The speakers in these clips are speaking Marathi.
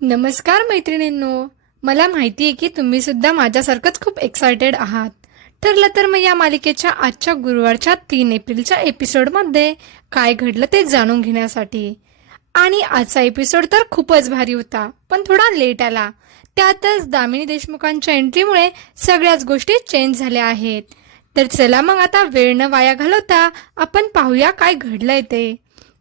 नमस्कार मैत्रिणींनो. मला माहिती आहे की तुम्ही सुद्धा माझ्यासारखंच खूप एक्सायटेड आहात. ठरलं तर मग या मालिकेच्या आजच्या गुरुवारच्या 3 एप्रिलच्या एपिसोडमध्ये काय घडलं ते जाणून घेण्यासाठी. आणि आजचा एपिसोड तर खूपच भारी होता, पण थोडा लेट आला. त्यातच दामिनी देशमुखांच्या एंट्रीमुळे सगळ्याच गोष्टी चेंज झाल्या आहेत. तर चला मग आता वेळ न वाया घालवता आपण पाहूया काय घडलंय ते.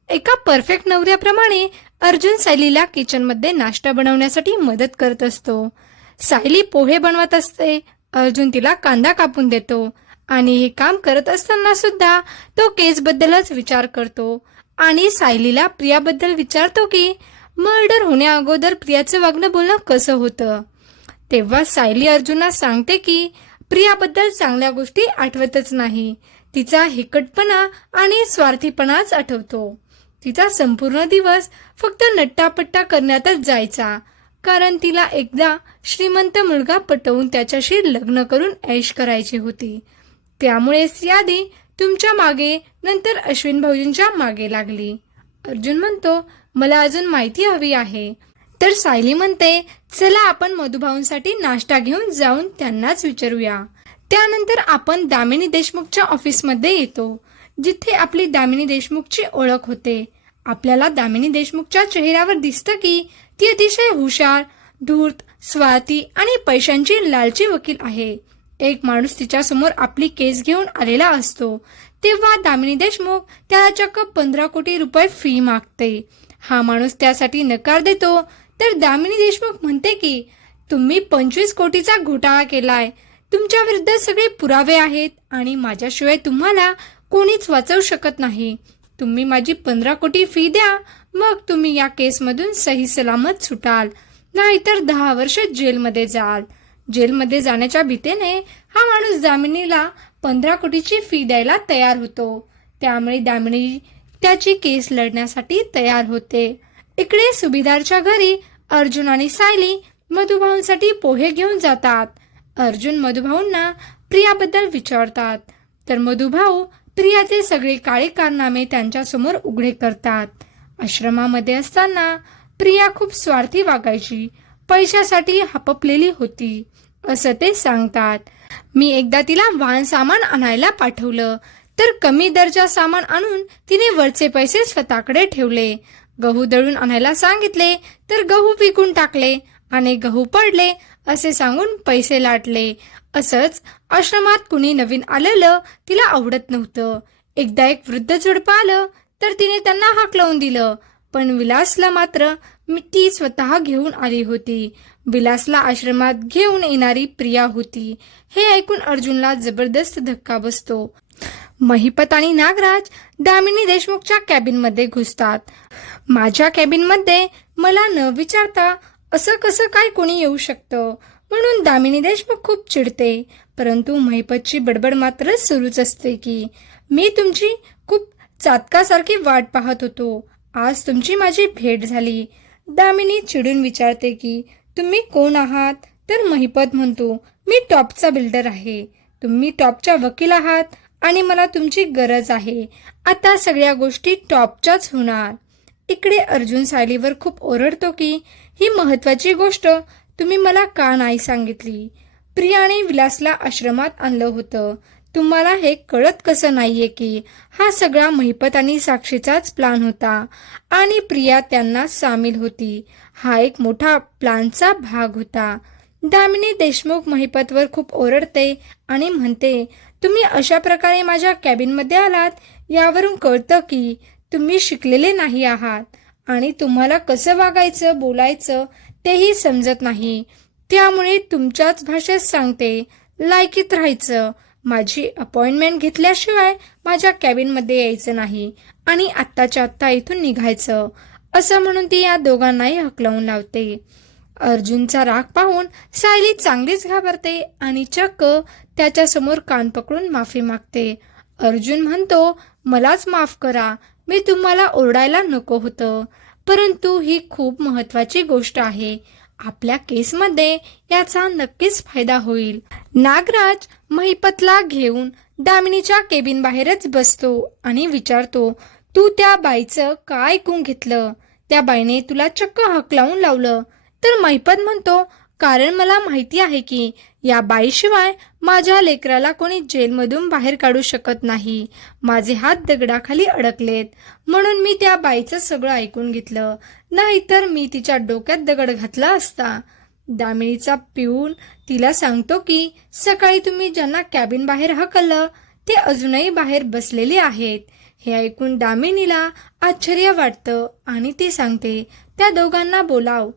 एका परफेक्ट नवऱ्याप्रमाणे अर्जुन सायलीला किचनमध्ये नाश्ता बनवण्यासाठी मदत करत असतो. सायली पोहे बनवत असते, अर्जुन तिला कांदा कापून देतो आणि हे काम करत असताना सुद्धा तो केसबद्दलच विचार करतो आणि सायलीला प्रियाबद्दल विचारतो की मर्डर होण्या अगोदर प्रियाचं वागणं बोलणं कसं होतं. तेव्हा सायली अर्जुनला सांगते की प्रियाबद्दल चांगल्या गोष्टी आठवतच नाही, तिचा हेकटपणा आणि स्वार्थीपणाच आठवतो. तिचा संपूर्ण दिवस फक्त नट्टापट्टा करण्यातच जायचा, कारण तिला एकदा श्रीमंत मुलगा पटवून त्याच्याशी लग्न करून ऐश करायची होती. त्यामुळेच ती आधी तुमच्या मागे नंतर अश्विन भाऊजींच्या मागे लागली. अर्जुन म्हणतो, मला अजून माहिती हवी आहे. तर सायली म्हणते, चला आपण मधुभाऊंसाठी नाश्ता घेऊन जाऊन त्यांनाच विचारूया. त्यानंतर आपण दामिनी देशमुखच्या ऑफिसमध्ये येतो, जिथे आपली दामिनी देशमुखची ओळख होते. आपल्याला दामिनी देशमुखच्या चेहऱ्यावर दिसतं की ती अतिशय हुशार, धूर्त, स्वार्थी आणि पैशांची लालची वकील आहे. एक माणूस तिच्या समोर आपली केस घेऊन आलेला असतो, तेव्हा दामिनी देशमुख त्याला चक्क 15 कोटी रुपये फी मागते. हा माणूस त्यासाठी नकार देतो. तर दामिनी देशमुख म्हणते की तुम्ही 25 कोटीचा घोटाळा केलाय, तुमच्या विरुद्ध सगळे पुरावे आहेत आणि माझ्याशिवाय तुम्हाला कोणीच वाचवू शकत नाही. तुम्ही माझी 15 कोटी फी द्या, मग तुम्ही या केसमधून सही सलामत सुटाल, नाहीतर 10 वर्ष जेलमध्ये जाल. जेलमध्ये जाण्याच्या भीतीने हा माणूस दामिनीला 15 कोटीची फी द्यायला तयार होतो. त्यामुळे दामिनी त्याची केस लढण्यासाठी तयार होते. इकडे सुभेदारच्या घरी अर्जुन आणि सायली मधुभाऊंसाठी पोहे घेऊन जातात. अर्जुन मधुभाऊंना प्रियाबद्दल विचारतात, तर मधुभाऊ प्रियाचे सगळे काळे कारनामे त्यांच्या समोर उघडे करतात. आश्रमामध्ये असताना प्रिया खूप स्वार्थी वागायची, पैशासाठी हपपलेली होती असं ते सांगतात. मी एकदा तिला वाहन सामान आणायला पाठवलं, तर कमी दर्जा सामान आणून तिने वरचे पैसे स्वतःकडे ठेवले. गहू दळून आणायला सांगितले तर गहू विकून टाकले आणि गहू पडले असे सांगून पैसे लाटले. असंच आश्रमात कुणी नवीन आलेलं तिला आवडत नव्हतं. एकदा एक वृद्ध जोडपं आलं तर तिने त्यांना हाकलवून दिलं, पण विलासला मात्र ती स्वतः घेऊन आली होती. विलासला आश्रमात घेऊन येणारी प्रिया होती. हे ऐकून अर्जुनला जबरदस्त धक्का बसतो. महिपत आणि नागराज दामिनी देशमुखच्या कॅबिनमध्ये घुसतात. माझ्या कॅबिनमध्ये मला न विचारता असं कसं काय कोणी येऊ शकतं म्हणून दामिनी देशमुख खूप चिडते. परंतु महिपतची बडबड मात्र सुरूच असते की मी तुमची खूप चातकासारखी वाट पाहत होतो, आज तुमची माझी भेट झाली. दामिनी चिडून विचारते की तुम्ही कोण आहात. तर महिपत म्हणतो, मी टॉपचा बिल्डर आहे, तुम्ही टॉपच्या वकील आहात आणि मला तुमची गरज आहे. आता सगळ्या गोष्टी टॉपच्याच होणार. इकडे अर्जुन सायलीवर खूप ओरडतो की ही महत्वाची गोष्ट तुम्ही मला का नाही सांगितली. प्रियाने विलासला आश्रमात आणलं होतं, तुम्हाला हे कळत कसं नाहीये की हा सगळा महिपत आणि साक्षीचाच प्लान होता आणि प्रिया त्यांना सामील होती. हा एक मोठा प्लानचा भाग होता. दामिनी देशमुख महिपतवर खूप ओरडते आणि म्हणते, तुम्ही अशा प्रकारे माझ्या कॅबिनमध्ये आलात यावरून कळतं की तुम्ही शिकलेले नाही आहात आणि तुम्हाला कसं वागायचं बोलायचं तेही समजत नाही. त्यामुळे तुमच्याच भाषेत सांगते, लायकीत राहायचं, माझी अपॉइंटमेंट घेतल्याशिवाय माझ्या कॅबिनमध्ये यायचं नाही आणि आत्ताच्या आत्ता इथून निघायचं, असं म्हणून ती या दोघांनाही हकलवून लावते. अर्जुनचा राग पाहून सायली चांगलीच घाबरते आणि चक्क त्याच्यासमोर कान पकडून माफी मागते. अर्जुन म्हणतो, मलाच माफ करा, मी तुम्हाला ओरडायला नको होतं, परंतु ही खूप महत्वाची गोष्ट आहे. आपल्या केसमध्ये याचा नक्कीच फायदा होईल. नागराज महिपतला घेऊन दामिनीच्या केबिन बाहेरच बसतो आणि विचारतो, तू त्या बाईचं काय ऐकून घेतलं. त्या बाईने तुला चक्क हकलावून लावलं. तर महिपत म्हणतो, कारण मला माहिती आहे की या बाईशिवाय माझ्या लेकराला कोणी जेलमधून बाहेर काढू शकत नाही. माझे हात दगडाखाली अडकलेत, म्हणून मी त्या बाईचं सगळं ऐकून घेतलं, नाहीतर मी तिच्या डोक्यात दगड घातला असता. दामिनीचा पिऊन तिला सांगतो की सकाळी तुम्ही ज्यांना कॅबिन बाहेर हकललं ते अजूनही बाहेर बसलेले आहेत. हे ऐकून दामिनीला आश्चर्य वाटतं आणि ती सांगते, त्या दोघांना बोलाव.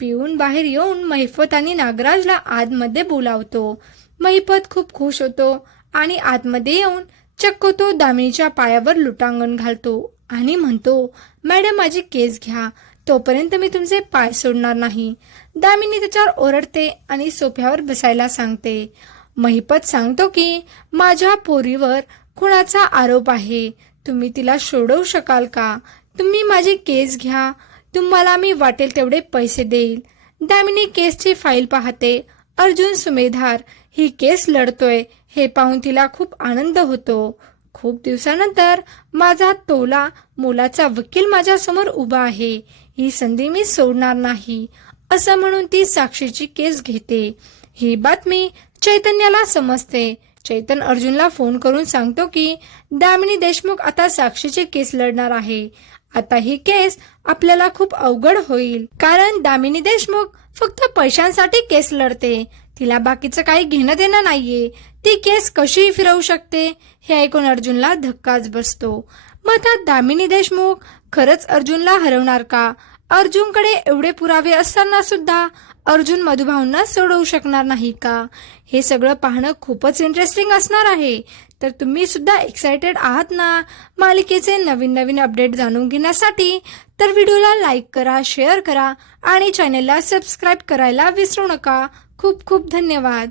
पिऊन बाहेर येऊन महिपत आणि नागराजला आतमध्ये बोलावतो. महिपत खूप खुश होतो आणि आतमध्ये येऊन चक्क तो दामिनीच्या पायावर लुटांगण घालतो आणि म्हणतो, मॅडम माझी केस घ्या, तोपर्यंत मी तुमचे पाय सोडणार नाही. दामिनी त्याच्यावर ओरडते आणि सोफ्यावर बसायला सांगते. महिपत सांगतो की माझ्या पोरीवर खुनाचा आरोप आहे, तुम्ही तिला सोडवू शकाल का? तुम्ही माझी केस घ्या, तुम्हाला मी वाटेल तेवढे पैसे देईल. दामिनी केसची फाईल पाहते. अर्जुन सुमेधार ही केस लढतोय हे पाहून तिला खूप आनंद होतो. खूप दिवसानंतर माझा तोला मोलाचा वकील माझ्या समोर उभा आहे, ही संधी मी सोडणार नाही, असं म्हणून ती साक्षीची केस घेते. ही बातमी चैतन्याला समजते. चैतन अर्जुनला फोन करून सांगतो की दामिनी देशमुख आता साक्षीची केस लढणार आहे. आता ही केस आपल्याला खूप अवघड होईल, कारण दामिनी देशमुख फक्त पैशांसाठी केस लढते, तिला बाकीचं काही घेणं देणं नाहीये. ती केस कशीही फिरवू शकते. हे ऐकून अर्जुनला धक्काच बसतो. मग आता दामिनी देशमुख खरंच अर्जुनला हरवणार का? अर्जुनकडे एवढे पुरावे असताना सुद्धा अर्जुन मधुभाऊंना सोडवू शकणार नाही का? हे सगळं पाहणं खूपच इंटरेस्टिंग असणार आहे. तर तुम्ही सुद्धा एक्सायटेड आहात ना मालिकेचे नवीन नवीन अपडेट जाणून घेण्यासाठी? तर व्हिडिओला लाईक करा, शेअर करा आणि चॅनेलला सबस्क्राईब करायला विसरू नका. खूप खूप धन्यवाद.